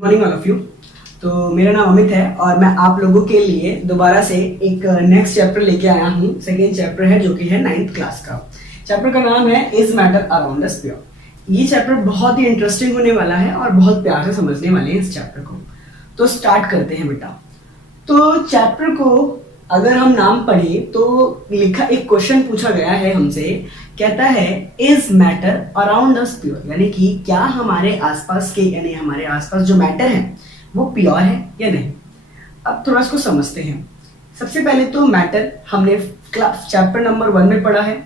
Morning all of you. तो मेरा नाम अमित है और मैं आप लोगों के लिए दोबारा से एक नेक्स्ट चैप्टर लेके आया हूँ। सेकेंड चैप्टर है जो कि है 9th क्लास का। चैप्टर का नाम है is matter around us pure. ये चैप्टर बहुत ही इंटरेस्टिंग होने वाला है और बहुत प्यार से समझने वाले हैं इस चैप्टर को। तो स्टार्ट करते हैं बेटा। तो चैप्टर को अगर हम नाम पढ़े तो लिखा एक क्वेश्चन पूछा गया है हमसे, कहता है is matter around us pure, यानी कि क्या हमारे आसपास के यानी हमारे आसपास जो मैटर है वो प्योर है या नहीं। अब थोड़ा इसको समझते हैं। सबसे पहले तो मैटर हमने चैप्टर नंबर 1 में पढ़ा है।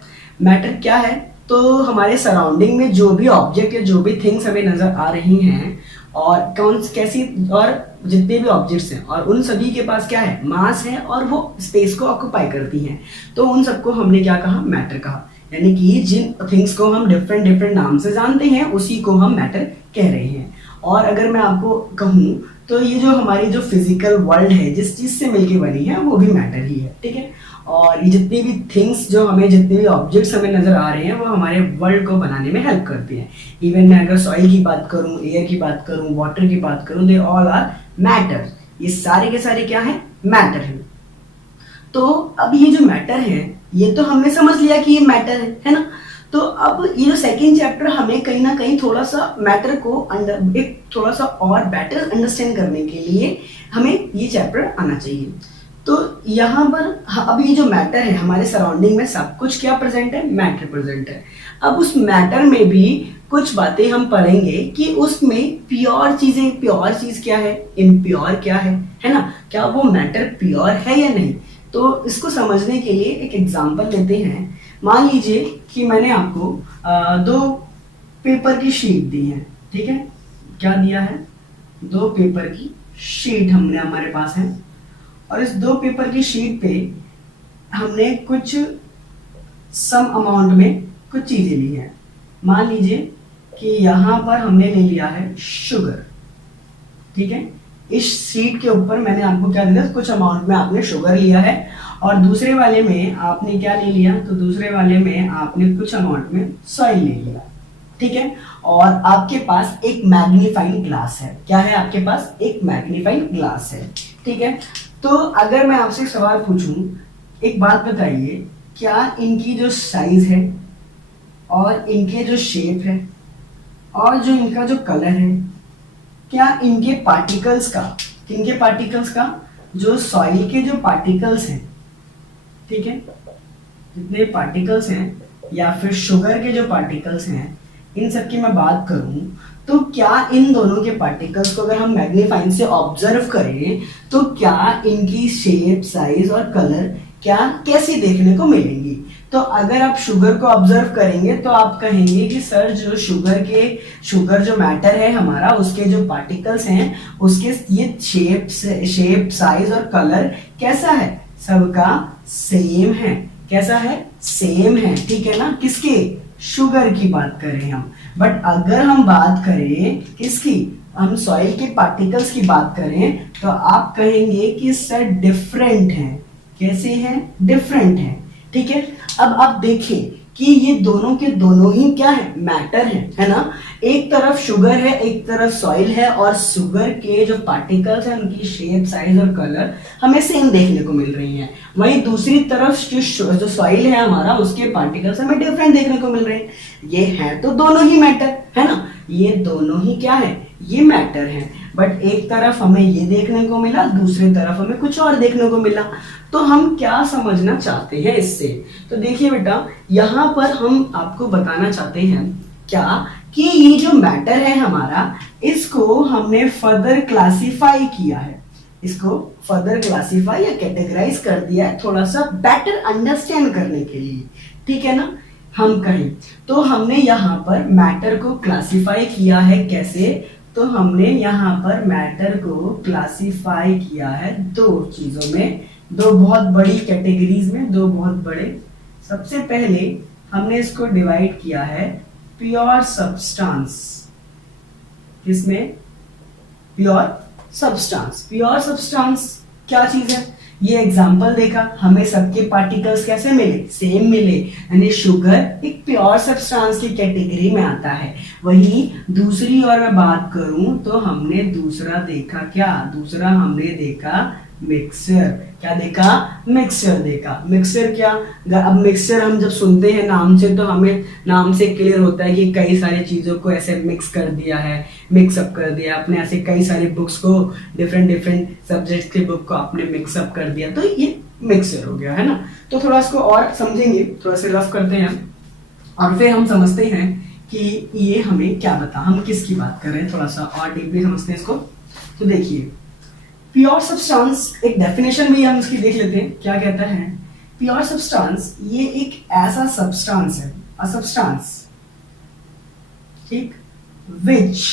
मैटर क्या है, तो हमारे सराउंडिंग में जो भी ऑब्जेक्ट या जो भी थिंग्स हमें नजर आ रही हैं और कौन कैसी और जितने भी ऑब्जेक्ट्स हैं और उन सभी के पास क्या है, मास है और वो स्पेस को ऑक्यूपाई करती हैं, तो उन सबको हमने क्या कहा, मैटर कहा। यानी कि जिन थिंग्स को हम डिफरेंट डिफरेंट नाम से जानते हैं उसी को हम मैटर कह रहे हैं। और अगर मैं आपको कहूँ तो ये जो हमारी जो फिजिकल वर्ल्ड है जिस चीज से मिलके बनी है वो भी मैटर ही है, ठीक है। और ये जितनी भी थिंग्स जो हमें जितने भी ऑब्जेक्ट्स हमें नजर आ रहे हैं वो हमारे वर्ल्ड को बनाने में हेल्प करती हैं। इवन मैं अगर सॉइल की बात करूं, एयर की बात करूं, वाटर की बात करूं, दे ऑल आर मैटर। ये सारे के सारे क्या है, मैटर है। तो अब ये जो मैटर है ये तो हमने समझ लिया कि ये मैटर है ना। तो अब ये जो सेकेंड चैप्टर हमें कहीं ना कहीं थोड़ा सा मैटर को एक थोड़ा सा और बेटर अंडरस्टैंड करने के लिए हमें ये चैप्टर आना चाहिए। तो यहाँ पर अब ये जो मैटर है हमारे सराउंडिंग में सब कुछ क्या प्रेजेंट है, मैटर प्रेजेंट है। अब उस मैटर में भी कुछ बातें हम पढ़ेंगे कि उसमें प्योर चीजें, प्योर चीज क्या है, इम्प्योर क्या है ना, क्या वो मैटर प्योर है या नहीं। तो इसको समझने के लिए एक एग्जांपल लेते हैं। मान लीजिए कि मैंने आपको 2 पेपर की शीट दी है, ठीक है। क्या दिया है, 2 पेपर की शीट हमने हमारे पास है और इस 2 पेपर की शीट पे हमने कुछ सम अमाउंट में कुछ चीजें ली हैं। मान लीजिए कि यहाँ पर हमने ले लिया है शुगर, ठीक है। इस शीट के ऊपर मैंने आपको क्या दिया, कुछ अमाउंट में आपने शुगर लिया है और दूसरे वाले में आपने क्या ले लिया, तो दूसरे वाले में आपने कुछ अमाउंट में सॉइल ले लिया, ठीक है। और आपके पास एक मैग्नीफाइंग ग्लास है। क्या है आपके पास, एक मैग्नीफाइंग ग्लास है, ठीक है। तो अगर मैं आपसे सवाल पूछूं, एक बात बताइए, क्या इनकी जो साइज है और इनके जो शेप है और जो इनका जो कलर है, क्या इनके पार्टिकल्स का, किनके पार्टिकल्स का, जो सॉइल के जो पार्टिकल्स हैं, ठीक है, जितने पार्टिकल्स हैं या फिर शुगर के जो पार्टिकल्स हैं, इन सब की मैं बात करूं तो क्या इन दोनों के पार्टिकल्स को अगर हम मैग्नीफाइंग से ऑब्जर्व करें तो क्या इनकी शेप, साइज और कलर क्या कैसी देखने को मिलेंगी। तो अगर आप शुगर को ऑब्जर्व करेंगे तो आप कहेंगे कि सर जो शुगर जो मैटर है हमारा, उसके जो पार्टिकल्स हैं उसके ये शेप साइज और कलर कैसा है, सबका सेम है। कैसा है, सेम है, ठीक है ना। किसके, शुगर की बात करें हम। बट अगर हम बात करें किसकी, हम सॉइल के पार्टिकल्स की बात करें तो आप कहेंगे कि सर डिफरेंट है। कैसे हैं, डिफरेंट है, ठीक है। अब आप देखें कि ये दोनों के दोनों ही क्या है, मैटर है ना। एक तरफ शुगर है, एक तरफ सॉइल है और शुगर के जो पार्टिकल्स हैं उनकी शेप, साइज और कलर हमें सेम देखने को मिल रही हैं। वहीं दूसरी तरफ जो सॉइल है हमारा, उसके पार्टिकल्स हमें डिफरेंट देखने को मिल रहे हैं। ये है तो दोनों ही मैटर है ना, ये दोनों ही क्या है, ये मैटर है। बट एक तरफ हमें ये देखने को मिला, दूसरी तरफ हमें कुछ और देखने को मिला। तो हम क्या समझना चाहते हैं इससे, तो देखिए बेटा, यहाँ पर हम आपको बताना चाहते हैं क्या, कि ये जो मैटर है हमारा, इसको हमने फर्दर क्लासिफाई किया है, इसको फर्दर क्लासिफाई या कैटेगराइज कर दिया है थोड़ा सा बेटर अंडरस्टैंड करने के लिए, ठीक है ना। हम कहें तो हमने यहाँ पर मैटर को क्लासिफाई किया है कैसे, तो हमने यहाँ पर मैटर को क्लासिफाई किया है 2 चीजों में, 2 बहुत बड़ी कैटेगरीज में, 2 बहुत बड़े। सबसे पहले हमने इसको डिवाइड किया है प्योर सब्सटेंस। किसमें, प्योर सब्सटेंस। प्योर सब्सटेंस क्या चीज है, ये एग्जाम्पल देखा, हमें सबके पार्टिकल्स कैसे मिले, सेम मिले, यानी शुगर एक प्योर सब्सटेंस की कैटेगरी में आता है। वही दूसरी ओर मैं बात करूं तो हमने दूसरा देखा क्या, दूसरा हमने देखा मिक्सचर। क्या देखा, मिक्सचर देखा। मिक्सचर क्या, अब मिक्सचर हम जब सुनते हैं नाम से तो हमें नाम से क्लियर होता है कि कई सारी चीजों को ऐसे मिक्स कर दिया है, मिक्सअप कर दिया आपने, ऐसे कई सारी बुक्स को, डिफरेंट डिफरेंट सब्जेक्ट्स की बुक को आपने मिक्सअप कर दिया, तो ये मिक्सचर हो गया, है ना। तो थोड़ा इसको और समझेंगे, थोड़ा सा रफ करते हैं और फिर हम समझते हैं कि ये हमें क्या बता, हम किसकी बात कर रहे हैं, थोड़ा सा और डीपली समझते हैं इसको। तो देखिए प्योर सब्सटेंस, एक डेफिनेशन भी हम इसकी देख लेते हैं, क्या कहता है प्योर सब्सटेंस, ये एक ऐसा सब्सटेंस है, अ सब्सटेंस, ठीक, which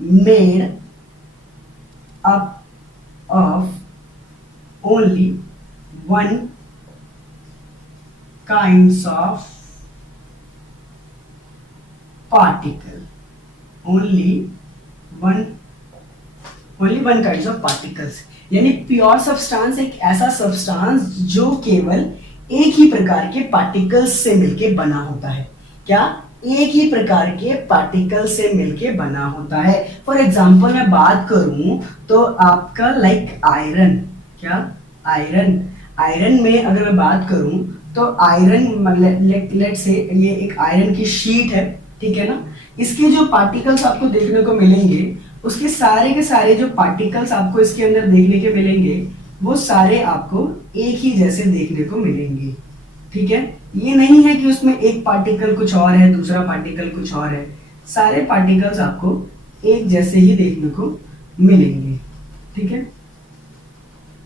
made up of only one kinds of particle, only one kind of particles. यानी प्योर सब्सटेंस एक ऐसा सब्सटेंस जो केवल एक ही प्रकार के पार्टिकल्स से मिलके बना होता है। क्या, एक ही प्रकार के पार्टिकल से मिलके बना होता है। फॉर एग्जाम्पल मैं बात करूं तो आपका लाइक आयरन, क्या, आयरन में अगर मैं बात करूं तो आयरन, लेट से ये एक आयरन की शीट है, ठीक है ना, इसके जो पार्टिकल्स आपको देखने को मिलेंगे, उसके सारे के सारे जो पार्टिकल्स आपको इसके अंदर देखने के मिलेंगे, वो सारे आपको एक ही जैसे देखने को मिलेंगे, ठीक है। ये नहीं है कि उसमें एक पार्टिकल कुछ और है, दूसरा पार्टिकल कुछ और है, सारे पार्टिकल्स आपको एक जैसे ही देखने को मिलेंगे, ठीक है।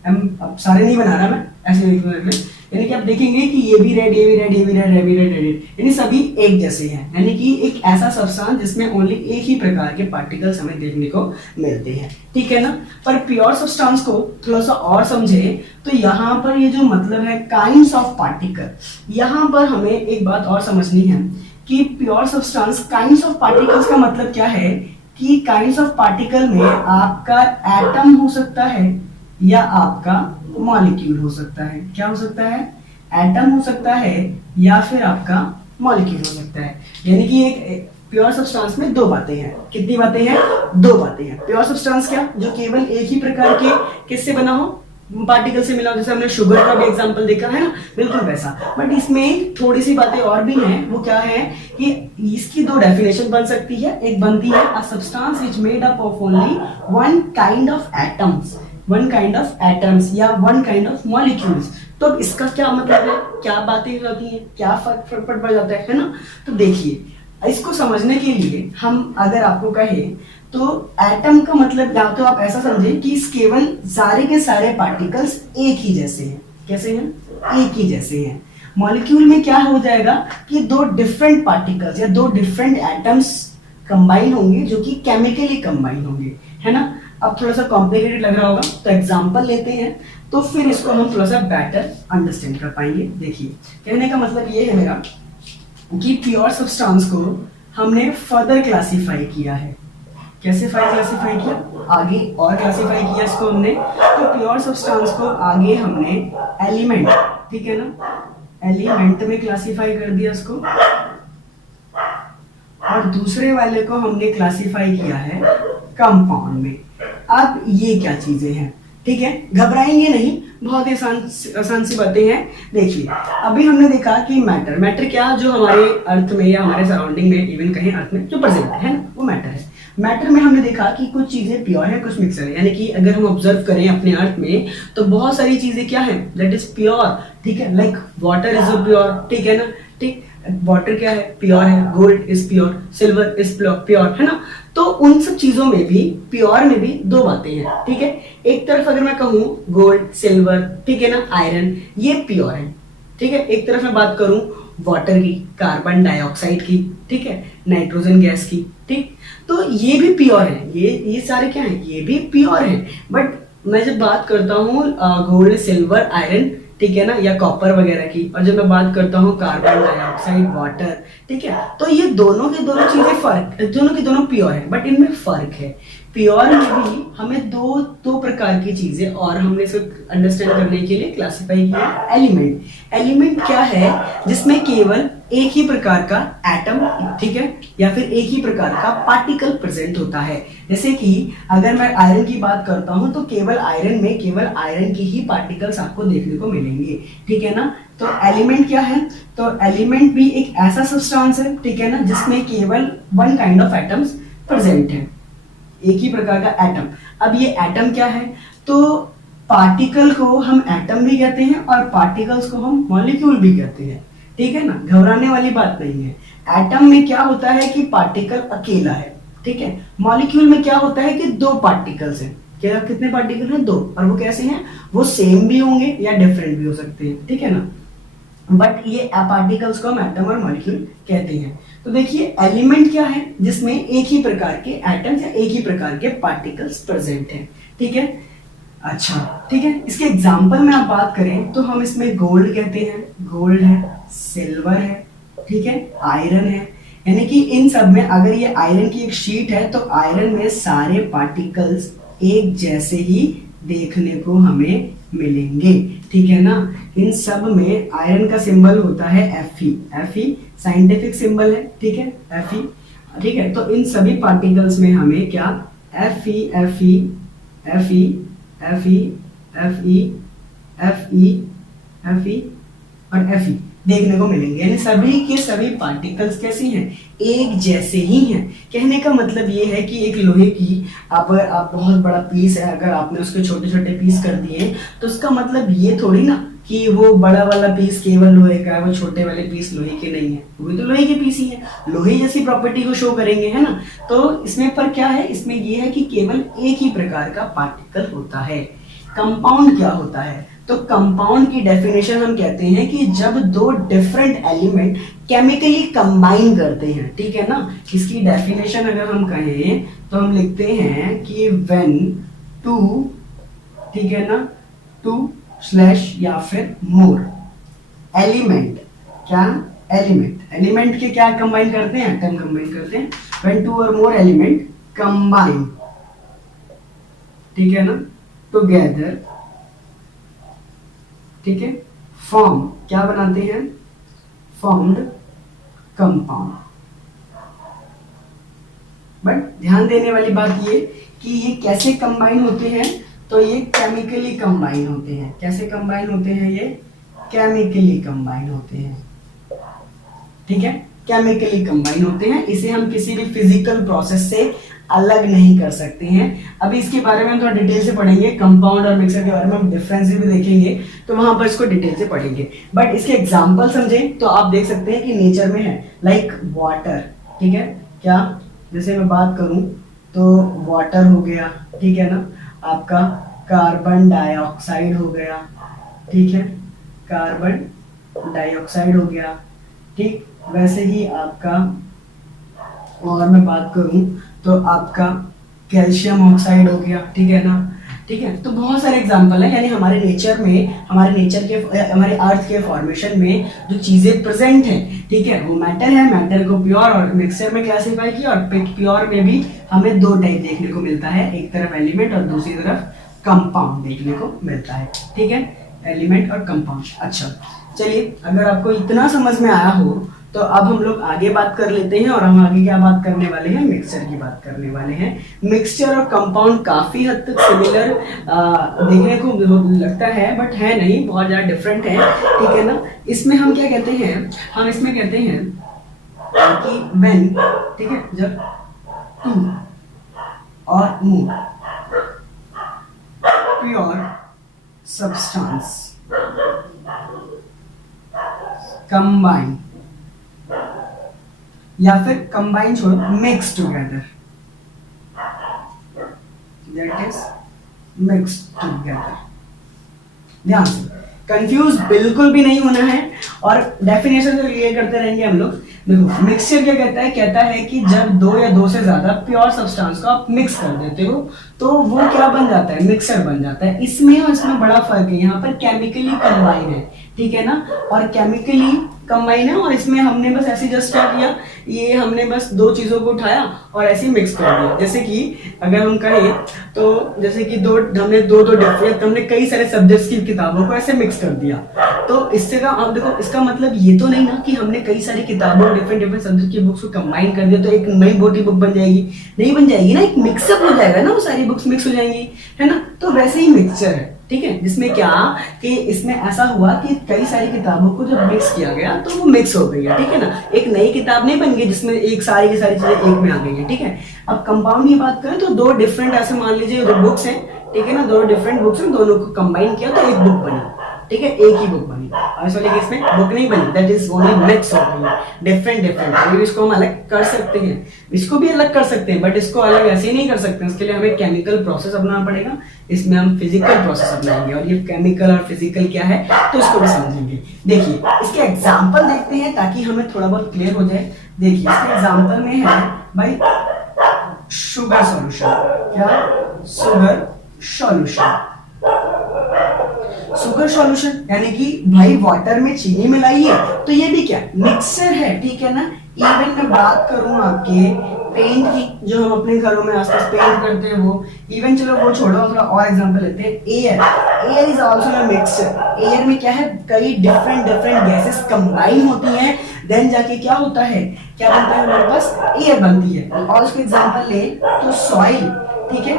अब सारे नहीं बना रहा मैं, ऐसे यानी कि आप देखेंगे कि ये भी रेड, ये भी रेड, ये भी रेड, ये भी रेड, यानी सभी एक जैसे हैं, यानी कि एक ऐसा सब्सटेंस जिसमें ओनली एक ही प्रकार के पार्टिकल्स हमें देखने को मिलते हैं, ठीक है ना। पर प्योर सब्सटेंस को थोड़ा सा और समझे तो यहाँ पर ये जो मतलब है काइंड्स ऑफ पार्टिकल, यहाँ पर हमें एक बात और समझनी है कि pure substance, kinds of particles का मतलब क्या है कि काइंड्स ऑफ पार्टिकल में आपका एटम हो सकता है या आपका मॉलिक्यूल हो सकता है। क्या हो सकता है, एटम हो सकता है या फिर आपका मॉलिक्यूल हो सकता है। यानी कि एक प्योर सब्सटेंस में दो बातें हैं। कितनी बातें हैं, दो बातें हैं। प्योर सब्सटेंस क्या, जो केवल एक ही प्रकार के किससे बना हो, पार्टिकल से मिला हो, जैसे हमने शुगर का भी एग्जांपल देखा है ना, बिल्कुल वैसा। बट इसमें थोड़ी सी बातें और भी हैं, वो क्या है कि इसकी दो डेफिनेशन बन सकती है। एक बनती है a substance which made up of only one kind of atoms, one kind of atoms या वन काइंड ऑफ मॉलिक्यूल्स। तो अब इसका क्या मतलब है, क्या बातें होती हैं, क्या फर्क पड़ जाता है ना। तो देखिए इसको समझने के लिए हम अगर आपको कहें तो एटम का मतलब या तो आप ऐसा समझें कि इस केवल सारे के सारे पार्टिकल्स एक ही जैसे हैं। कैसे हैं, एक ही जैसे हैं। मॉलिक्यूल में क्या हो जाएगा कि दो डिफरेंट पार्टिकल्स या दो डिफरेंट एटम्स कंबाइन होंगे, जो कि केमिकली कंबाइन होंगे, है ना। अब थोड़ा सा कॉम्प्लिकेटेड लग रहा होगा तो एग्जांपल लेते हैं, तो फिर इसको हम थोड़ा सा बेटर अंडरस्टैंड कर पाएंगे। देखिए कहने का मतलब ये है मेरा कि प्योर सब्सटेंस को हमने फर्दर क्लासिफाई किया है। कैसे क्लासिफाई किया, आगे और क्लासिफाई किया इसको हमने। तो प्योर सब्सटेंस को आगे हमने एलिमेंट, ठीक है ना, एलिमेंट में क्लासिफाई कर दिया इसको, और दूसरे वाले को हमने क्लासिफाई किया है कंपाउंड में। अब ये क्या चीजें हैं, ठीक है, घबराएंगे नहीं, बहुत ही आसान सी बातें हैं। देखिए अभी हमने देखा कि मैटर क्या, जो हमारे अर्थ में या हमारे सराउंडिंग में, इवन कहीं अर्थ में जो प्रेजेंट है ना, वो मैटर है। मैटर में हमने देखा कि कुछ चीजें प्योर है, कुछ मिक्सर है। यानी कि अगर हम ऑब्जर्व करें अपने अर्थ में तो बहुत सारी चीजें क्या है, दैट इज प्योर, ठीक है। लाइक वाटर इज प्योर, ठीक है ना, ठीक, वाटर क्या है, प्योर है। Gold is pure, silver is pure, है ना। तो उन सब चीजों में भी, प्योर में भी दो बातें हैं, ठीक है। एक तरफ अगर मैं कहूं गोल्ड, सिल्वर, ठीक है ना, आयरन, ये प्योर है, ठीक है। एक तरफ मैं बात करूं वाटर की, कार्बन डाइऑक्साइड की, ठीक है, नाइट्रोजन गैस की, ठीक, तो ये भी प्योर है। ये सारे क्या है, ये भी प्योर है। बट मैं जब बात करता हूँ गोल्ड, सिल्वर, आयरन, ठीक है ना, या कॉपर वगैरह की, और जब मैं बात करता हूँ कार्बन डाइऑक्साइड, वाटर, ठीक है, तो ये दोनों की दोनों चीजें दोनों की दोनों प्योर है, बट इनमें फर्क है। प्योर में भी हमें दो प्रकार की चीजें और हमने इसको अंडरस्टैंड करने के लिए क्लासिफाई किया एलिमेंट। एलिमेंट क्या है? जिसमें केवल एक ही प्रकार का एटम, ठीक है, या फिर एक ही प्रकार का पार्टिकल प्रेजेंट होता है। जैसे कि अगर मैं आयरन की बात करता हूं तो केवल आयरन में केवल आयरन की ही पार्टिकल्स आपको देखने को मिलेंगे, ठीक है ना। तो एलिमेंट क्या है? तो एलिमेंट भी एक ऐसा सब्सटेंस है, ठीक है ना, जिसमें केवल one kind of atoms present है, एक ही प्रकार का एटम। अब ये एटम क्या है? तो पार्टिकल को हम एटम भी कहते हैं और पार्टिकल्स को हम मॉलिक्यूल भी कहते हैं, ठीक है ना, घबराने वाली बात नहीं है। एटम में क्या होता है कि पार्टिकल अकेला है, ठीक है। मॉलिक्यूल में क्या होता है कि दो पार्टिकल्स हैं। क्या कितने पार्टिकल हैं? दो। और वो कैसे हैं? वो सेम भी होंगे या डिफरेंट भी हो सकते हैं, ठीक है ना। बट ये पार्टिकल्स को हम एटम और मॉलिक्यूल कहते हैं। तो देखिए एलिमेंट क्या है? जिसमें एक ही प्रकार के एटम्स या एक ही प्रकार के पार्टिकल्स प्रेजेंट हैं, ठीक है। अच्छा, ठीक है। इसके एग्जांपल में आप बात करें तो हम इसमें गोल्ड कहते हैं, गोल्ड है, सिल्वर है, ठीक है, आयरन है। यानी कि इन सब में अगर ये आयरन की एक शीट है तो आयरन में सारे पार्टिकल्स एक जैसे ही देखने को हमें मिलेंगे, ठीक है ना। इन सब में आयरन का सिंबल होता है Fe। Fe साइंटिफिक सिंबल है, ठीक है, Fe, ठीक है। तो इन सभी पार्टिकल्स में हमें क्या Fe Fe Fe Fe Fe Fe Fe और Fe देखने को मिलेंगे। यानी सभी के सभी पार्टिकल्स कैसे हैं? एक जैसे ही हैं। कहने का मतलब ये है कि एक लोहे की आप बहुत बड़ा पीस है, अगर आपने उसके छोटे छोटे पीस कर दिए तो उसका मतलब ये थोड़ी ना कि वो बड़ा वाला पीस केवल लोहे का है, वो छोटे वाले पीस लोहे के नहीं है, वो भी तो लोहे के पीस ही है, लोहे जैसी प्रॉपर्टी को शो करेंगे, है ना। तो इसमें पर क्या है? इसमें ये है कि केवल एक ही प्रकार का पार्टिकल होता है। कंपाउंड क्या होता है? तो कंपाउंड की डेफिनेशन हम कहते हैं कि जब दो डिफरेंट एलिमेंट केमिकली कंबाइन करते हैं, ठीक है ना। इसकी डेफिनेशन अगर हम कहें तो हम लिखते हैं कि व्हेन टू, ठीक है ना, टू स्लैश या फिर मोर एलिमेंट, क्या एलिमेंट के क्या कंबाइन करते हैं? एटम कंबाइन करते हैं। व्हेन टू और मोर एलिमेंट कंबाइन, ठीक है ना, टुगेदर, ठीक है, फॉर्म क्या बनाते हैं? Formed compound. बट ध्यान देने वाली बात ये कि ये कैसे कंबाइन होते हैं? तो ये केमिकली कंबाइन होते हैं। कैसे कंबाइन होते हैं? ये केमिकली कंबाइन होते हैं, ठीक है, केमिकली कंबाइन होते हैं। इसे हम किसी भी फिजिकल प्रोसेस से अलग नहीं कर सकते हैं। अभी इसके बारे में हम थोड़ा डिटेल से पढ़ेंगे, कंपाउंड और मिक्सर के बारे में हम डिफरेंस भी देखेंगे, तो वहां पर इसको डिटेल से पढ़ेंगे। बट इसके एग्जांपल समझें तो आप देख सकते हैं कि नेचर में है, लाइक वाटर, ठीक है। क्या? जैसे मैं बात करूं तो वाटर हो गया, ठीक है ना, आपका कार्बन डाइऑक्साइड हो गया, ठीक है, कार्बन डाइऑक्साइड हो गया, ठीक। वैसे ही आपका, और मैं बात करूं तो आपका कैल्शियम ऑक्साइड हो गया, ठीक है ना, ठीक है। तो बहुत सारे एग्जांपल है। यानी हमारे नेचर में, हमारे अर्थ के फॉर्मेशन में जो चीजें प्रेजेंट हैं, ठीक है, वो मैटर है। मैटर को प्योर और मिक्सचर में क्लासिफाई किया, और प्योर में भी हमें दो टाइप देखने को मिलता है, एक तरफ एलिमेंट और दूसरी तरफ कंपाउंड देखने को मिलता है, ठीक है, एलिमेंट और कंपाउंड। अच्छा, चलिए, अगर आपको इतना समझ में आया हो तो अब हम लोग आगे बात कर लेते हैं। और हम आगे क्या बात करने वाले हैं? मिक्सचर की बात करने वाले हैं। मिक्सचर और कंपाउंड काफी हद तक सिमिलर देखने को लगता है, बट है नहीं, बहुत ज्यादा डिफरेंट है, ठीक है ना। इसमें हम क्या कहते हैं? हम इसमें कहते हैं कि व्हेन, ठीक है, जब टू और मोर प्योर सब्सटेंस कंबाइन, या फिर कंबाइन छोड़ो, mix together, that is mix together. ध्यान से, कंफ्यूज बिल्कुल भी नहीं होना है, और डेफिनेशन से क्लियर करते रहेंगे हम लोग। देखो, मिक्सचर क्या कहता है? कहता है कि जब दो या दो से ज्यादा प्योर सब्सटेंस को आप मिक्स कर देते हो तो वो क्या बन जाता है? मिक्सचर बन जाता है। इसमें और इसमें बड़ा फर्क है, यहाँ पर केमिकली कंबाइन है, ठीक है ना, और केमिकली कंबाइन है, और इसमें हमने बस ऐसे जस्ट क्या किया, ये हमने बस दो चीजों को उठाया और ऐसे ही मिक्स कर दिया। जैसे कि अगर हम कहें तो जैसे कि हमने दो डिफरेंट, हमने कई सारे सब्जेक्ट्स की किताबों को ऐसे मिक्स कर दिया। तो इससे का आप देखो, इसका मतलब ये तो नहीं ना कि हमने कई सारी किताबों डिफरेंट सब्जेक्ट की बुक्स को कंबाइन कर दिया तो एक नई मोटी बुक बन जाएगी, नहीं बन जाएगी ना, एक मिक्सअप हो जाएगा ना, वो सारी बुक्स मिक्स हो जाएंगी, है ना। तो वैसे ही मिक्सचर है, ठीक है, जिसमें क्या कि इसमें ऐसा हुआ कि कई सारी किताबों को जब मिक्स किया गया तो वो मिक्स हो गई है, ठीक है ना। एक नई किताब नहीं बन गई जिसमें एक सारी की सारी चीजें एक में आ गई है, ठीक है। अब कंपाउंड की बात करें तो दो डिफरेंट, ऐसे मान लीजिए दो बुक्स हैं, ठीक है ना, दो डिफरेंट बुक्स हैं, दोनों को कंबाइन किया तो एक बुक बनी, ठीक है, एक ही बुक बनी। इस वाले केस में बुक नहीं बनी, दैट इज ओनली मिक्स हो गई, डिफरेंट। अभी इसको हम अलग कर सकते हैं, इसको भी अलग कर सकते हैं, बट इसको अलग ऐसे ही नहीं कर सकते। इसके लिए हमें केमिकल प्रोसेस अपनाना पड़ेगा, इसमें हम फिजिकल प्रोसेस अपनाएंगे, और ये केमिकल और फिजिकल क्या है तो इसको भी समझेंगे। देखिए इसके एग्जाम्पल देखते हैं ताकि हमें थोड़ा बहुत क्लियर हो जाए। देखिए इसके एग्जाम्पल में है भाई शुगर सॉल्यूशन, क्या शुगर सॉल्यूशन, शुगर सॉल्यूशन यानी कि भाई वाटर में चीनी मिलाई है तो ये भी क्या मिक्सचर है, ठीक है ना। इवन मैं बात करूं आपके पेंट की, जो हम अपने घरों में आसपास पेंट करते हैं वो, इवन चलो वो छोड़ो, थोड़ा और एग्जांपल लेते हैं। Air is also a mixture. Air में क्या है, कई डिफरेंट गैसेस कंबाइन होती हैं, देन जाके क्या होता है, क्या बनता है हमारे पास, एयर बनती है। और उसके एग्जांपल ले तो सॉइल, ठीक है,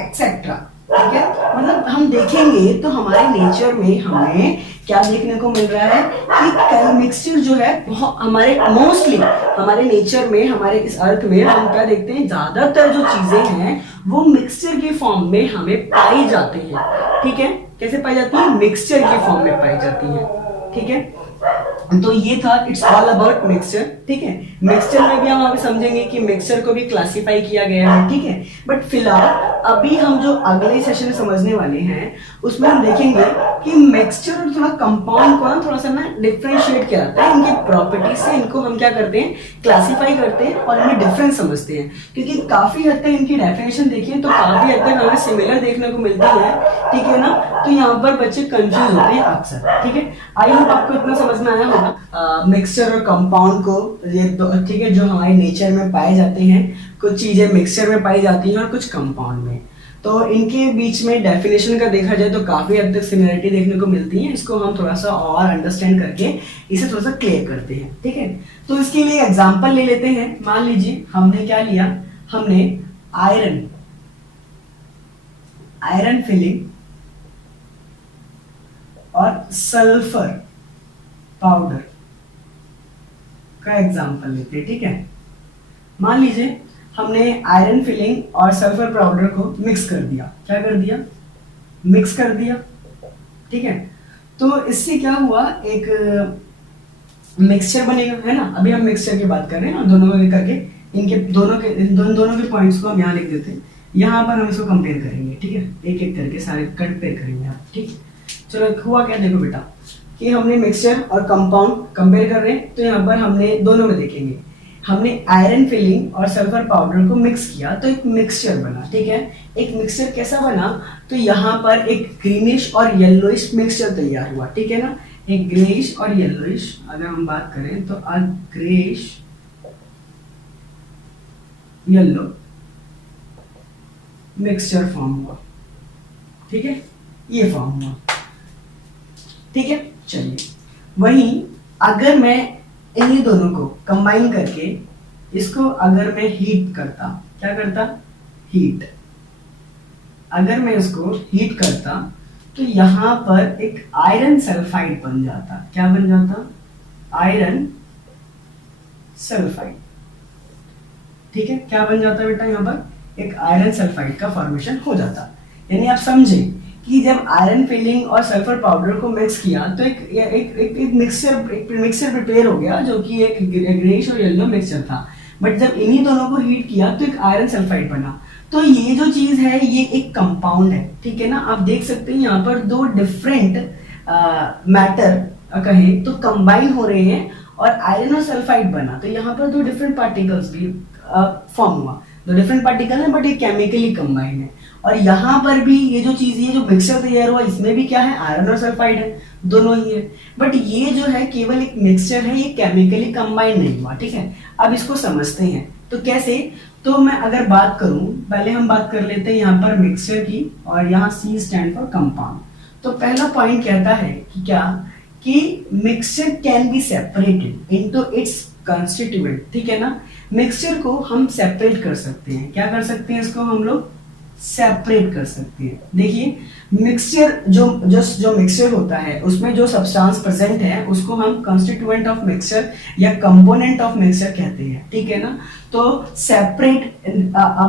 एक्सेट्रा, ठीक है। मतलब हम देखेंगे तो हमारे नेचर में हमें क्या देखने को मिल रहा है कि कई मिक्सचर जो है हमारे मोस्टली हमारे नेचर में, हमारे इस अर्थ में हम क्या देखते हैं, ज्यादातर जो चीजें हैं वो मिक्सचर की फॉर्म में हमें पाई जाती है, ठीक है। कैसे पाई जाती है, मिक्सचर की फॉर्म में पाई जाती है, ठीक है। तो ये था इट्स ऑल अबाउट मिक्सचर, ठीक है। मिक्सचर में भी हम अभी समझेंगे कि मिक्सचर को भी क्लासिफाई किया गया है, ठीक है। बट फिलहाल अभी हम जो अगले सेशन में समझने वाले हैं उसमें हम देखेंगे कि मिक्सचर और थोड़ा कंपाउंड को ना थोड़ा सा ना डिफरेंशिएट किया जाता है, इनकी प्रॉपर्टी से इनको हम क्या करते हैं, क्लासिफाई करते हैं और इनमें डिफरेंस समझते हैं। क्योंकि काफी हद तक इनकी डेफिनेशन देखिए तो काफी हद तक हमें सिमिलर देखने को मिलती है, ठीक है ना। तो यहाँ पर बच्चे कंफ्यूज होते हैं अक्सर, ठीक है। आई होप आपको इतना समझ में आया होगा मिक्सचर और कंपाउंड को, ये ठीक है, जो हमारे नेचर में पाए जाते हैं। कुछ चीजें मिक्सचर में पाई जाती हैं और कुछ कंपाउंड में। तो इनके बीच में डेफिनेशन का देखा जाए तो काफी हद तक सिमिलरिटी देखने को मिलती है। इसको हम थोड़ा सा और अंडरस्टैंड करके इसे थोड़ा सा क्लियर करते हैं, ठीक है। तो इसके लिए एग्जांपल ले लेते हैं। मान लीजिए हमने क्या लिया, हमने आयरन फिलिंग और सल्फर पाउडर का एग्जांपल लेते हैं, ठीक है। मान लीजिए हमने आयरन फिलिंग और सल्फर पाउडर को मिक्स कर दिया। क्या कर दिया, मिक्स कर दिया, ठीक है। तो इससे क्या हुआ, एक मिक्सचर बनेगा, है ना। अभी हम मिक्सचर की बात कर रहे हैं ना, दोनों करके इनके दोनों के पॉइंट्स को हम यहाँ लिख देते हैं। यहाँ पर हम इसको कंपेयर करेंगे, ठीक है, एक एक करके सारे कंपेयर करेंगे आप, ठीक है। चलो हुआ क्या, देखो बेटा कि हमने मिक्सचर और कंपाउंड कंपेयर कर रहे हैं। तो यहाँ पर हमने दोनों में देखेंगे, हमने आयरन फिलिंग और सल्फर पाउडर को मिक्स किया तो एक मिक्सचर बना, ठीक है। एक मिक्सचर कैसा बना, तो यहाँ पर एक ग्रीनिश और येलोइश मिक्सचर तैयार हुआ, ठीक है ना। एक ग्रेइश और येलोइश, अगर हम बात करें तो ग्रेइश येलो मिक्सचर फॉर्म हुआ, ठीक है, ये फॉर्म हुआ, ठीक है। चलिए वहीं अगर मैं इन्हीं दोनों को कंबाइन करके इसको अगर मैं हीट करता, क्या करता, हीट, अगर मैं इसको हीट करता तो यहां पर एक आयरन सल्फाइड बन जाता। क्या बन जाता, आयरन सल्फाइड, ठीक है। क्या बन जाता बेटा, यहाँ पर एक आयरन सल्फाइड का फॉर्मेशन हो जाता। यानी आप समझे कि जब आयरन फिलिंग और सल्फर पाउडर को मिक्स किया तो एक मिक्सचर प्रिपेयर हो गया जो कि एक ग्रेइश और येलो मिक्सचर था। बट जब इन्हीं दोनों को हीट किया तो एक आयरन सल्फाइड बना। तो ये जो चीज है ये एक कंपाउंड है, ठीक है ना। आप देख सकते हैं यहाँ पर दो डिफरेंट मैटर कहें तो कंबाइन हो रहे हैं और आयरन और सल्फाइड बना। तो यहाँ पर दो डिफरेंट पार्टिकल्स भी फॉर्म हुआ, दो डिफरेंट पार्टिकल है बट ये केमिकली कंबाइन है। और यहाँ पर भी ये जो चीज, ये जो मिक्सचर तैयार हुआ, इसमें भी क्या है, आयरन और सल्फाइड है, दोनों ही है। बट ये जो है केवल एक मिक्सचर है, ये केमिकली कंबाइन नहीं हुआ, ठीक है। अब इसको समझते हैं, तो कैसे, तो मैं अगर बात करूं, पहले हम बात कर लेते हैं यहाँ पर मिक्सचर की, और यहाँ C स्टैंड फॉर कंपाउंड। तो पहला पॉइंट कहता है कि क्या, कि mixture can be separated into its constituent, ठीक है ना। मिक्सचर को हम सेपरेट कर सकते हैं, क्या कर सकते हैं, इसको हम लोग सेपरेट कर सकते हैं। देखिए मिक्सचर जो मिक्सचर होता है उसमें जो सब्सटेंस प्रेजेंट है उसको हम कंस्टिट्यूएंट ऑफ मिक्सचर या कंपोनेंट ऑफ मिक्सचर कहते हैं, ठीक है ना। तो separate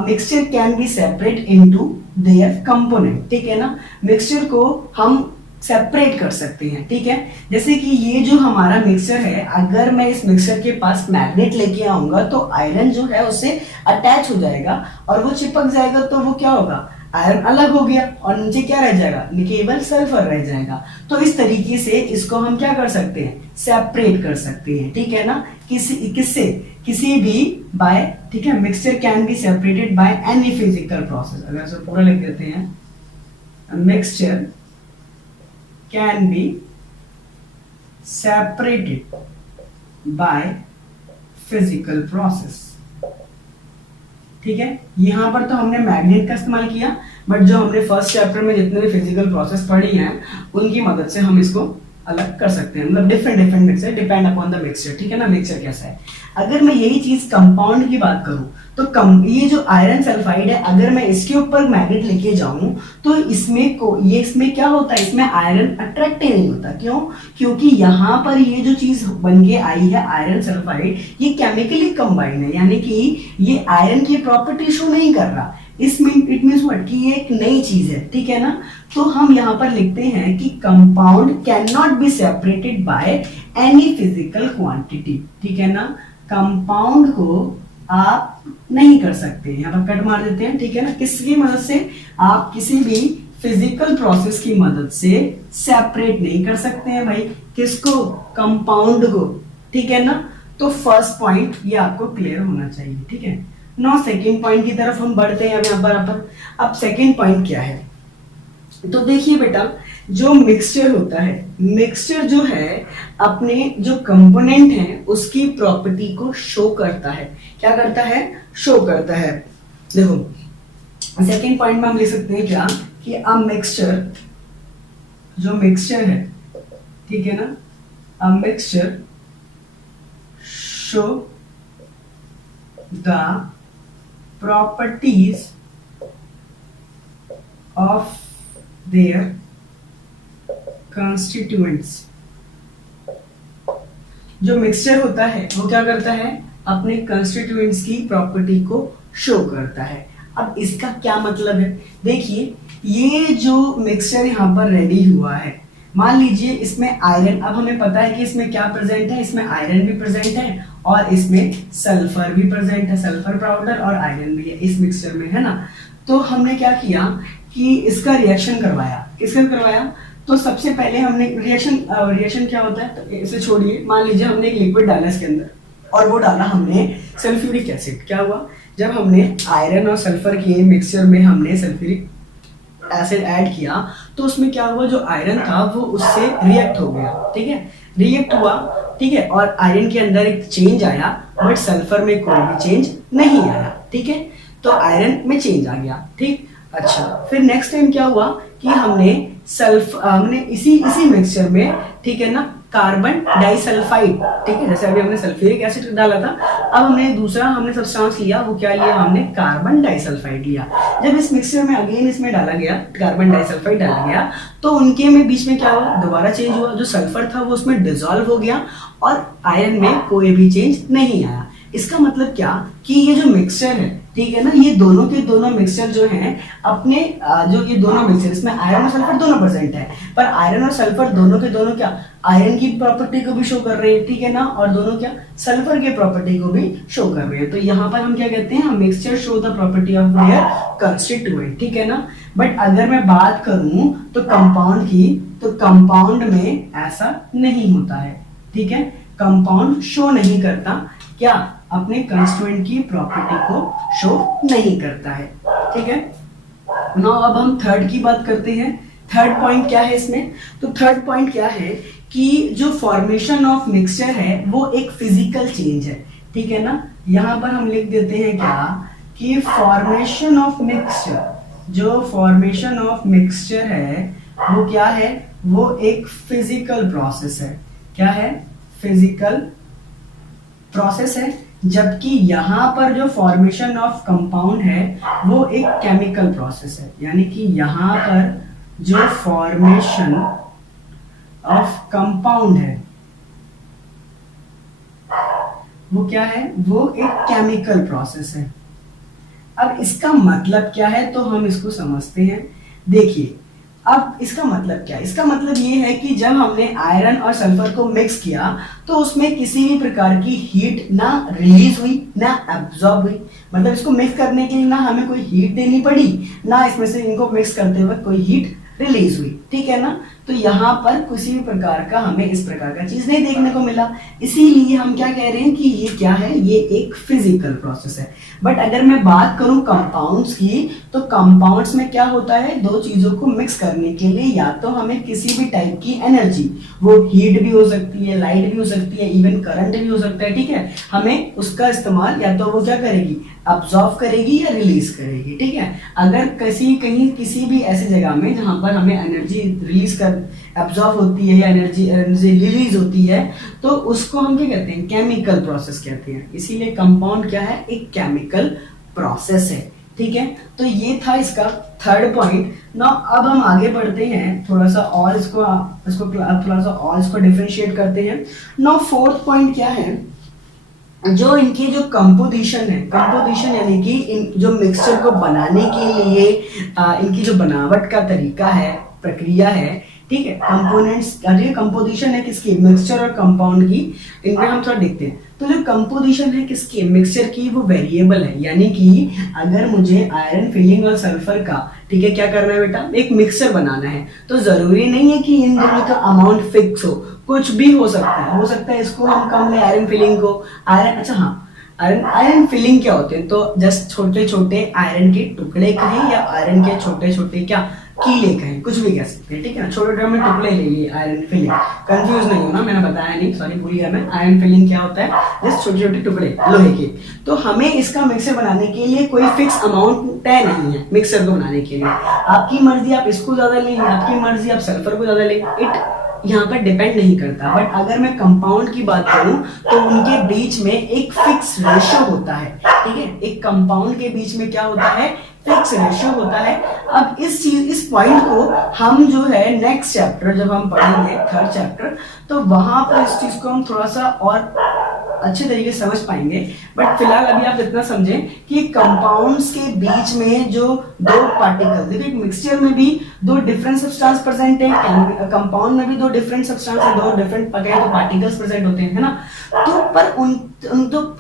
mixture can be separate into their component, ठीक है ना। मिक्सचर को हम सेपरेट कर सकते हैं, ठीक है। जैसे कि ये जो हमारा मिक्सचर है, अगर मैं इस मिक्सचर के पास मैग्नेट लेके आऊंगा तो आयरन जो है उससे अटैच हो जाएगा और वो चिपक जाएगा, तो वो क्या होगा, आयरन अलग हो गया और नीचे क्या रह जाएगा, केवल सल्फर रह जाएगा। तो इस तरीके से इसको हम क्या कर सकते हैं, सेपरेट कर सकते हैं, ठीक है ना। किसी भी बाय, ठीक है, mixture can be separated by any physical process. अगर इसे पूरा लिख देते हैं, mixture can be separated by physical process, ठीक है। यहां पर तो हमने मैग्नेट का इस्तेमाल किया, बट जो हमने फर्स्ट चैप्टर में जितने भी फिजिकल प्रोसेस पढ़ी हैं उनकी मदद से हम इसको अलग कर सकते हैं, मतलब different mixture depend upon the mixture, ठीक है ना, मिक्सचर कैसा है। अगर मैं यही चीज कंपाउंड की बात करूं तो ये जो आयरन सल्फाइड है, अगर मैं इसके ऊपर मैग्नेट लेके जाऊं तो इसमें क्या होता है, इसमें आयरन अट्रैक्ट ही नहीं होता। क्यों? क्योंकि यहाँ पर ये जो चीज बन के आई है आयरन सल्फाइड, ये केमिकली कंबाइंड है, यानी कि ये आयरन की प्रॉपर्टी शो नहीं कर रहा। इट मीन्स व्हाट, कि ये एक नई चीज है, ठीक है ना। तो हम यहाँ पर लिखते हैं कि compound can not be separated by any physical quantity, ठीक है ना। कंपाउंड को आप नहीं कर सकते, यहाँ पर कट मार देते हैं, ठीक है ना। किसकी मदद से, आप किसी भी फिजिकल प्रोसेस की मदद से सेपरेट नहीं कर सकते हैं भाई, किसको, कंपाउंड को, ठीक है ना। तो फर्स्ट पॉइंट ये आपको क्लियर होना चाहिए, ठीक है। नाउ सेकंड पॉइंट की तरफ हम बढ़ते हैं यहाँ पर। अब सेकंड पॉइंट क्या है, तो देखिए बेटा, जो मिक्सचर होता है, मिक्सचर जो है अपने जो कंपोनेंट हैं उसकी प्रॉपर्टी को शो करता है। क्या करता है, शो करता है। देखो सेकंड पॉइंट में हम लिख सकते हैं क्या, कि अ मिक्सचर, जो मिक्सचर है, ठीक है ना, a mixture show the properties of their constituents। जो मिक्सचर होता है वो क्या करता है, अपने कंस्टिट्यूएंट्स की प्रॉपर्टी को शो करता है। अब इसका क्या मतलब है, देखिए ये जो मिक्सचर यहाँ पर रेडी हुआ है, मान लीजिए इसमें आयरन, अब हमें पता है कि इसमें क्या प्रेजेंट है, इसमें आयरन भी प्रेजेंट है और इसमें सल्फर भी प्रेजेंट है, सल्फर पाउडर और आयरन भी है इस मिक्सचर में, है ना। तो हमने क्या किया कि इसका रिएक्शन करवाया। किसका करवाया, तो सबसे पहले हमने रिएक्शन क्या होता है, तो इसे छोड़िए, मान लीजिए हमने एक लिक्विड डाला इसके अंदर और वो डाला हमने सल्फ्यूरिक एसिड। क्या हुआ, जब हमने आयरन और सल्फर के मिक्सचर में हमने सल्फ्यूरिक एसिड ऐड किया तो उसमें क्या हुआ, जो आयरन था वो उससे रिएक्ट हो गया, ठीक है, रिएक्ट हुआ, ठीक है, और आयरन के अंदर एक चेंज आया, बट सल्फर में कोई भी चेंज नहीं आया, ठीक है। तो आयरन में चेंज आ गया, ठीक। अच्छा, फिर नेक्स्ट टाइम क्या हुआ कि हमने इसी मिक्सचर में, ठीक है ना, कार्बन डाइसल्फाइड, ठीक है, जैसे अभी हमने सल्फ्यूरिक एसिड डाला था, अब हमने सब्सटेंस लिया, वो क्या लिया हमने, कार्बन डाइसल्फाइड लिया। जब इस मिक्सचर में अगेन इसमें डाला गया, कार्बन डाइसल्फाइड डाला गया, तो उनके में बीच में क्या हुआ, दोबारा चेंज हुआ, जो सल्फर था वो उसमें डिसॉल्व हो गया और आयरन में कोई भी चेंज नहीं आया। इसका मतलब क्या, कि ये जो मिक्सचर है, ठीक है ना, ये दोनों के दोनों मिक्सचर जो हैं अपने जो ये दोनों मिक्सचर, इसमें आयरन और सल्फर दोनों प्रेजेंट है, पर आयरन और सल्फर दोनों के दोनों क्या, आयरन की प्रॉपर्टी को भी शो कर रहे हैं, ठीक है ना, और दोनों क्या, सल्फर की प्रॉपर्टी को भी शो कर रहे हैं। तो यहाँ पर हम क्या कहते हैं, हम mixture show the property of their constituent, ठीक है ना। बट अगर मैं बात करूं तो कंपाउंड की, तो कंपाउंड में ऐसा नहीं होता है, ठीक है। कंपाउंड शो नहीं करता क्या, अपने कंस्टिट्यूएंट की प्रॉपर्टी को शो नहीं करता है, ठीक है। नाउ अब हम थर्ड की बात करते हैं। थर्ड पॉइंट क्या है इसमें? तो थर्ड पॉइंट क्या है कि जो फॉर्मेशन ऑफ मिक्सचर है वो एक फिजिकल चेंज है, ठीक है ना। यहां पर हम लिख देते हैं क्या कि फॉर्मेशन ऑफ मिक्सचर, जो फॉर्मेशन ऑफ मिक्सचर है वो क्या है, वो एक फिजिकल प्रोसेस है। क्या है? फिजिकल प्रोसेस है। जबकि यहां पर जो फॉर्मेशन ऑफ कंपाउंड है वो एक केमिकल प्रोसेस है। यानी कि यहां पर जो फॉर्मेशन ऑफ कंपाउंड है वो क्या है, वो एक केमिकल प्रोसेस है। अब इसका मतलब क्या है तो हम इसको समझते हैं। देखिए अब इसका मतलब क्या है? इसका मतलब ये है कि जब हमने आयरन और सल्फर को मिक्स किया तो उसमें किसी भी प्रकार की हीट ना रिलीज हुई ना एब्जॉर्ब हुई। मतलब इसको मिक्स करने के लिए ना हमें कोई हीट देनी पड़ी, ना इसमें से इनको मिक्स करते वक्त कोई हीट रिलीज हुई, ठीक है ना। तो यहाँ पर किसी भी प्रकार का हमें इस प्रकार का चीज नहीं देखने को मिला। इसीलिए हम क्या कह रहे हैं कि ये क्या है, ये एक फिजिकल प्रोसेस है। बट अगर मैं बात करूं कंपाउंड्स की, तो कंपाउंड्स में क्या होता है, दो चीजों को मिक्स करने के लिए या तो हमें किसी भी टाइप की एनर्जी, वो हीट भी हो सकती है, लाइट भी हो सकती है, इवन करंट भी हो सकता है, ठीक है, हमें उसका इस्तेमाल या तो वो क्या करेगी, अब्जॉर्व करेगी या रिलीज करेगी, ठीक है। अगर कहीं किसी भी ऐसी जगह में जहां पर हमें एनर्जी रिलीज कर एब्जॉर्व होती है या एनर्जी रिलीज होती है तो उसको हम क्या कहते हैं, केमिकल प्रोसेस कहते हैं। इसीलिए कंपाउंड क्या है, एक केमिकल प्रोसेस है, ठीक है। तो ये था इसका थर्ड पॉइंट। नाउ अब हम आगे बढ़ते हैं, थोड़ा सा और इसको थोड़ा सा और इसको डिफरेंशिएट करते हैं। नाउ फोर्थ पॉइंट क्या है, जो इनकी जो कंपोजिशन है, कंपोजिशन यानी कि इन जो मिक्सचर को बनाने के लिए इनकी जो बनावट का तरीका है, प्रक्रिया है, ठीक है, कंपोनेंट्स कंपोजिशन है किसकी, मिक्सचर और कंपाउंड की, इनमें हम थोड़ा देखते हैं। तो जो कंपोजिशन है किसकी, मिक्सचर की, वो वेरिएबल है। यानी कि अगर मुझे आयरन फिलिंग और सल्फर का, ठीक है, क्या करना है बेटा, एक मिक्सचर बनाना है, तो जरूरी नहीं है कि इन दोनों का अमाउंट फिक्स हो, कुछ भी हो सकता है इसको हम कम ले आयरन फिलिंग को, आयरन, अच्छा हाँ, आयरन फिलिंग क्या होते हैं, तो जस्ट छोटे छोटे आयरन के टुकड़े कहें या आयरन के छोटे छोटे क्या कीले कहें, कुछ भी कह सकते हैं, ठीक है ना। छोटे छोटे हमने टुकड़े ले लिए, आयरन फिलिंग, कंफ्यूज नहीं होना, मैंने बताया नहीं, सॉरी भूल गया मैं। आयरन फिलिंग क्या होता है, जस्ट छोटे छोटे टुकड़े लोहे के। तो हमें इसका मिक्सर बनाने के लिए कोई फिक्स अमाउंट तय नहीं है मिक्सर को बनाने के लिए। आपकी मर्जी आप इसको ज्यादा लें, आपकी मर्जी आप सल्फर को ज्यादा लें, इट यहाँ पर डिपेंड नहीं करता। बट अगर मैं कंपाउंड की बात करूं तो उनके बीच में एक फिक्स रेशियो होता है, ठीक है, एक कंपाउंड के बीच में क्या होता है, फिक्स रेशियो होता है। अब इस पॉइंट को हम जो है नेक्स्ट चैप्टर जब हम पढ़ेंगे, थर्ड चैप्टर, तो वहां पर इस चीज को हम थोड़ा सा और अच्छे तरीके से समझ पाएंगे। बट फिलहाल अभी आप इतना समझें कि कंपाउंड्स के बीच में जो दो पार्टिकल, देखिए एक मिक्सचर में भी दो डिफरेंट सब्सटेंस प्रेजेंट है, कंपाउंड में भी दो डिफरेंट सब्सटेंस है, दो डिफरेंट पार्टिकल्स प्रेजेंट होते हैं, है ना। तो पर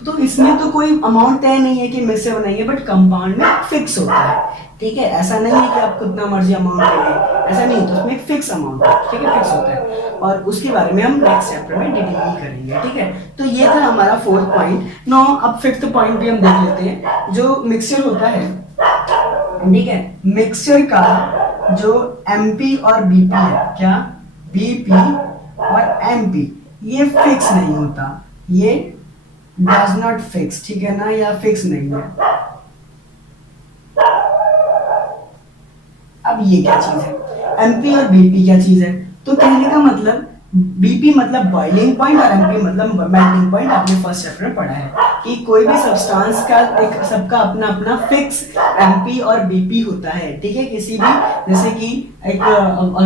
तो इसमें तो कोई अमाउंट तय नहीं है कि मिक्सचर बनाएंगे, बट कंपाउंड में फिक्स होता है, ठीक है। ऐसा नहीं है कि आप कितना मर्जी अमाउंट लेंगे, ऐसा नहीं, तो उसमें एक फिक्स अमाउंट है, ठीक है, फिक्स होता है। और उसके बारे में हम नेक्स्ट चैप्टर में डिटेल करेंगे, ठीक है। तो ये था हमारा फोर्थ पॉइंट। नो अब फिफ्थ पॉइंट भी हम देख लेते हैं। जो मिक्सचर होता है, ठीक है, मिक्सचर का जो एमपी और बीपी है, क्या बीपी और एमपी, ये फिक्स नहीं होता, ये डज नॉट फिक्स, ठीक है ना, या फिक्स नहीं है। अब ये क्या चीज है, एमपी और बीपी क्या चीज है, तो कहने का मतलब बीपी मतलब बॉइलिंग पॉइंट और एमपी मतलब मेल्टिंग पॉइंट। आपने फर्स्ट चैप्टर में पढ़ा है कि कोई भी सब्सटेंस का एक सबका अपना अपना फिक्स एमपी और बीपी होता है, ठीक है। किसी भी, जैसे कि एक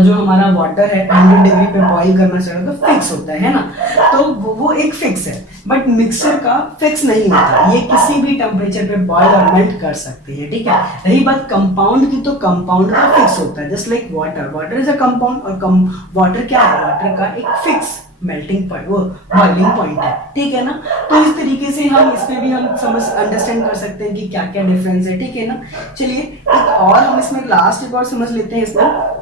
जो हमारा वाटर है 100 डिग्री पे बॉईल करना चाहिए तो फिक्स होता है ना, तो वो एक फिक्स है। बट मिक्सचर का फिक्स नहीं होता, ये किसी भी टेम्परेचर पे बॉईल और मेल्ट कर सकते हैं, ठीक है। रही बात कंपाउंड की, तो कंपाउंड का फिक्स होता है, just like water, water is a compound, और वाटर क्या है, वाटर का एक फिक्स मेल्टिंग पॉइंट, वो बॉइलिंग पॉइंट है, ठीक है ना। तो इस तरीके से हम इसमें भी हम समझ अंडरस्टैंड कर सकते हैं कि क्या क्या डिफरेंस है, ठीक है ना। चलिए एक और हम इसमें लास्ट एक और समझ लेते हैं इसमें,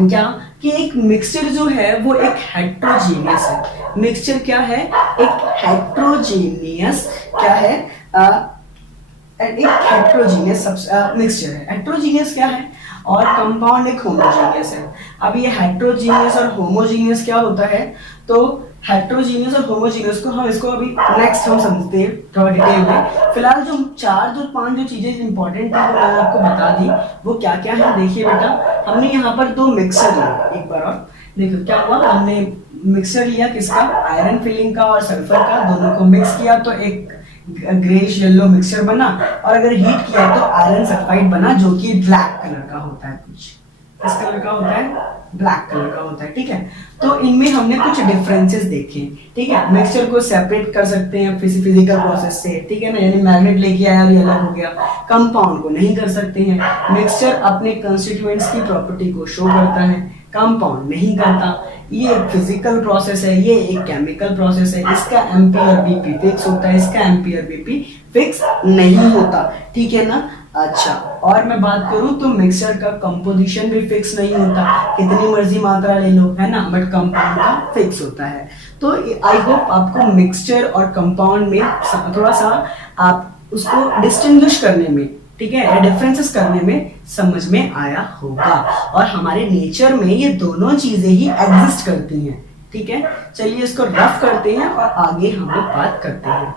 क्या कि एक मिक्सचर जो है वो एक हेट्रोजीनियस है। मिक्सचर क्या है, एक हेट्रोजीनियस क्या है, एक हेट्रोजीनियस मिक्सचर है। हेट्रोजीनियस क्या है और कंपाउंड एक होमोजीनियस है। अब ये हेट्रोजीनियस और होमोजीनियस क्या होता है, तो हेट्रोजीनियस और होमोजीनियस को हम इसको अभी नेक्स्ट हम समझते हैं थोड़ा डिटेल में। फिलहाल जो 4-5 जो चीजें इंपॉर्टेंट है वो मैंने आपको बता दी, वो क्या क्या है देखिए बेटा। हमने यहाँ पर 2 मिक्सर लिए, एक बार और देखो क्या हुआ, हमने मिक्सर लिया किसका, आयरन फिलिंग का और सल्फर का, दोनों को मिक्स किया तो एक ग्रेश येलो मिक्सचर बना, और अगर हीट किया तो आयरन सल्फाइड बना जो कि ब्लैक कलर का होता है। कुछ किस कलर का होता है, ब्लैक कलर का होता है, ठीक है। तो इनमें हमने कुछ डिफरेंसेस देखे, ठीक है। मिक्सचर को सेपरेट कर सकते हैं फिजिकल प्रोसेस से, ठीक है ना, यानी मैग्नेट लेके आया और ये अलग हो गया। कंपाउंड को नहीं कर सकते हैं। मिक्सचर अपने कंस्टिट्यूएंट्स की प्रॉपर्टी को शो करता है, कंपाउंड नहीं करता। ये एक फिजिकल प्रोसेस है, ये एक केमिकल प्रोसेस है। इसका एम्पियर बीपी फिक्स होता है, इसका एम्पियर बीपी फिक्स नहीं होता, ठीक है ना। अच्छा, और मैं बात करूं तो मिक्सचर का कंपोजिशन भी फिक्स नहीं होता, कितनी मर्जी मात्रा ले लो, है ना, बट कंपाउंड का फिक्स होता है। तो आई होप आपको मिक्सचर और कंपाउंड में थोड़ा सा आप उसको डिस्टिंग्विश करने में, ठीक है, या डिफरेंसेस करने में समझ में आया होगा। और हमारे नेचर में ये दोनों चीजें ही एग्जिस्ट करती हैं, ठीक है। चलिए इसको रफ करते हैं और आगे हम लोग बात करते हैं।